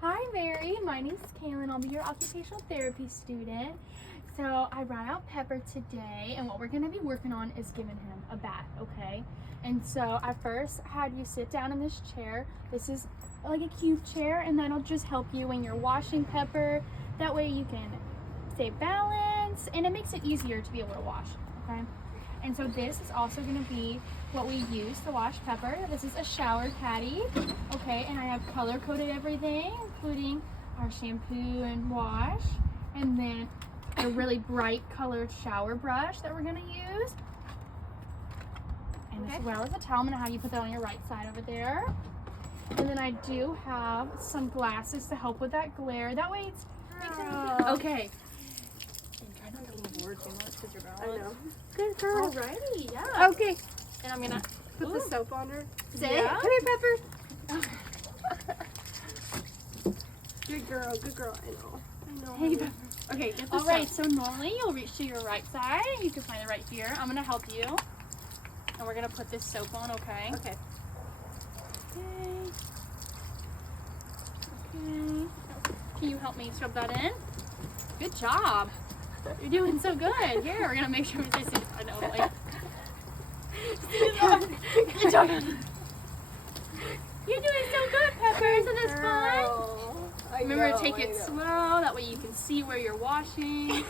Hi Mary, my name's Kaylin. I'll be your occupational therapy student. So I brought out Pepper today, and what we're going to be working on is giving him a bath, okay? And so I first had you sit down in this chair. This is like a cube chair, and that'll just help you when you're washing Pepper. That way you can stay balanced, and it makes it easier to be able to wash, okay? And so this is also going to be what we use to wash Pepper. This is a shower caddy, okay? And I have color-coded everything, including our shampoo and wash, and then a really bright colored shower brush that we're going to use. And as well as a towel, I'm going to have you put that on your right side over there. And then I do have some glasses to help with that glare. That way it's okay. And try not to lean forward too much because you're I know. good girl. Alrighty, yeah. Okay. And I'm gonna Put the soap on her. say, Yeah. come here, Pepper. Good girl, good girl. I know. Hey, Pepper. Okay, get the All right, so normally you'll reach to your right side. You can find it right here. I'm gonna help you. And we're gonna put this soap on, okay? Okay. Okay. Okay. Can you help me scrub that in? Good job. You're doing so good. Here, we're gonna make sure this is, I know, like. Good job. You're doing so good, Pepper. Isn't this fun? Remember to take it slow. That way you can see where you're washing.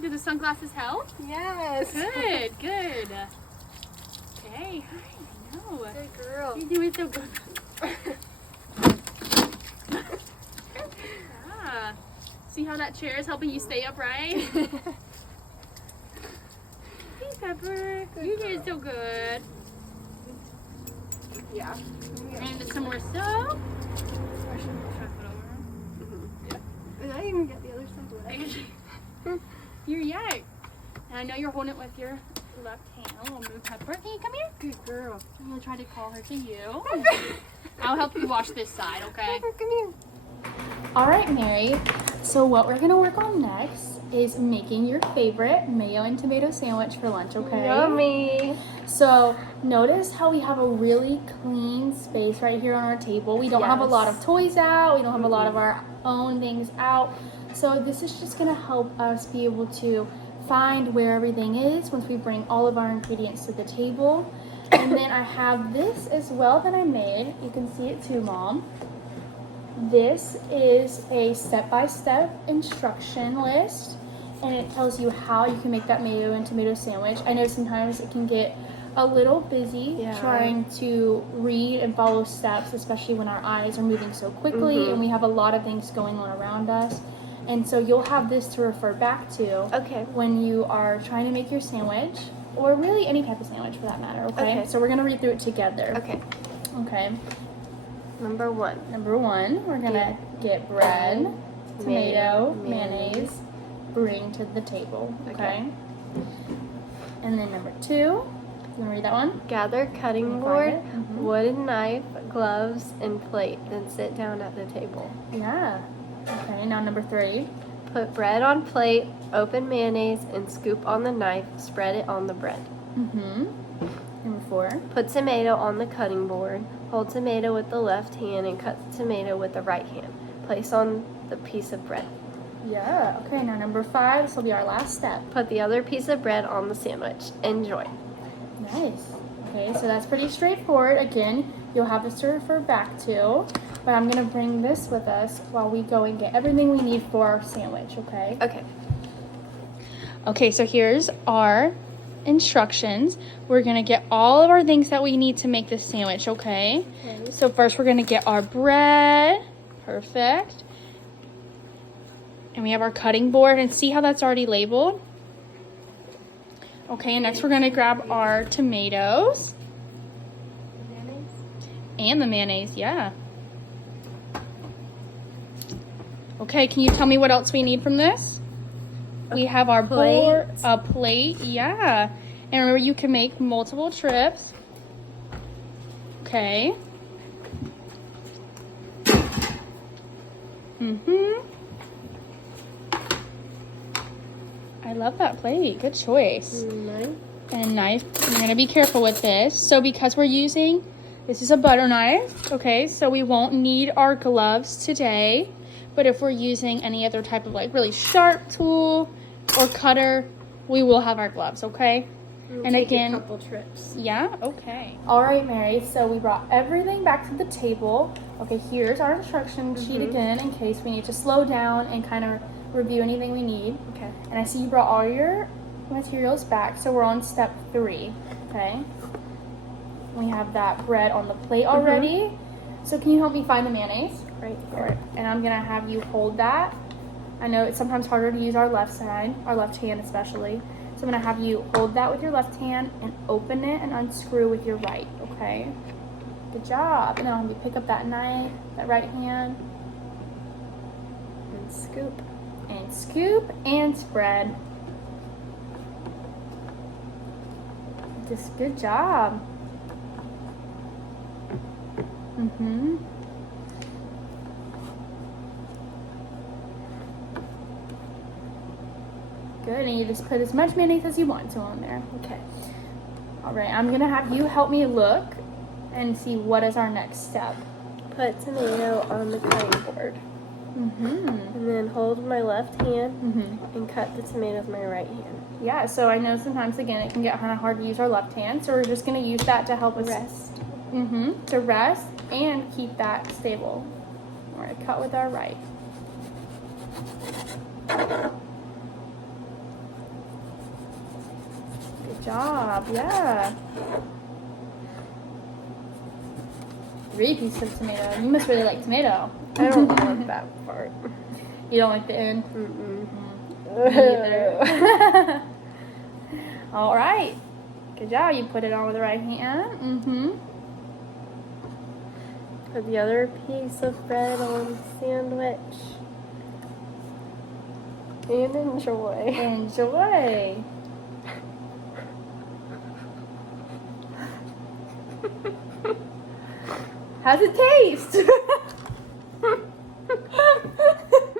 Do the sunglasses help? Yes. Good, good. Okay, hi, I know. Good girl. You're doing so good. Yeah. See how that chair is helping you stay upright? Hey, Pepper. You're doing so good. Yeah. And some more soap. And I even get the other side wet. You're yuck. And I know you're holding it with your left hand. We'll move Pepper. Can you come here? Good girl. I'm gonna try to call her to you. I'll help you wash this side, okay? Pepper, come here. All right, Mary. So what we're gonna work on next is making your favorite mayo and tomato sandwich for lunch, okay? Yummy. So notice how we have a really clean space right here on our table. We don't have a lot of toys out. We don't have a lot of our own things out. So this is just gonna help us be able to find where everything is once we bring all of our ingredients to the table. And then I have this as well that I made. You can see it too, Mom. This is a step-by-step instruction list, and it tells you how you can make that mayo and tomato sandwich. I know sometimes it can get a little busy trying to read and follow steps, especially when our eyes are moving so quickly and we have a lot of things going on around us. And so you'll have this to refer back to when you are trying to make your sandwich, or really any type of sandwich for that matter, okay? So we're going to read through it together. Okay. Number one, we're going to get bread, tomato, mayonnaise, bring to the table, okay? And then number two, you want to read that one? gather cutting board, wooden knife, gloves, and plate. Then sit down at the table. Yeah. Okay, now number three. Put bread on plate, open mayonnaise, and scoop on the knife. Spread it on the bread. Number four. Put tomato on the cutting board. Hold tomato with the left hand and cut the tomato with the right hand. Place on the piece of bread. Yeah. Okay, now number five. This will be our last step. Put the other piece of bread on the sandwich. Enjoy. Nice. Okay, so that's pretty straightforward. Again, you'll have this to refer back to, but I'm going to bring this with us while we go and get everything we need for our sandwich, okay? Okay, so here's our instructions. We're going to get all of our things that we need to make this sandwich, okay? So first we're going to get our bread. Perfect. And we have our cutting board, and see how that's already labeled? Okay, and next we're going to grab our tomatoes. And the mayonnaise, yeah. Okay, can you tell me what else we need from this? We have our board, a plate, yeah. And remember, you can make multiple trips. Okay. I love that plate. Good choice. Knife. And a knife. You're going to be careful with this. So because we're using This is a butter knife, okay? So we won't need our gloves today, but if we're using any other type of like really sharp tool or cutter, we will have our gloves, okay? We'll and take again, a couple trips. Yeah, okay. All right, Mary, so we brought everything back to the table. Okay, here's our instruction sheet again in case we need to slow down and kind of review anything we need. Okay. And I see you brought all your materials back, so we're on step 3, okay? We have that bread on the plate already. So can you help me find the mayonnaise? Right here. All right, and I'm gonna have you hold that. I know it's sometimes harder to use our left side, our left hand especially. So I'm gonna have you hold that with your left hand and open it and unscrew with your right, okay? Good job. And then I'll have you pick up that knife, that right hand, And scoop. and scoop and spread. Just good job. Good, and you just put as much mayonnaise as you want to on there. Okay. All right, I'm gonna have you help me look and see what is our next step. Put tomato on the cutting board. And then hold my left hand and cut the tomato with my right hand. Yeah, so I know sometimes, again, it can get kind of hard to use our left hand, so we're just gonna use that to help us Rest. to rest and keep that stable. All right, cut with our right. Good job, yeah. 3 pieces of tomato. You must really like tomato. I don't like that part. You don't like the end? All right. Good job. You put it on with the right hand. Put the other piece of bread on the sandwich. And enjoy. Enjoy. How's it taste?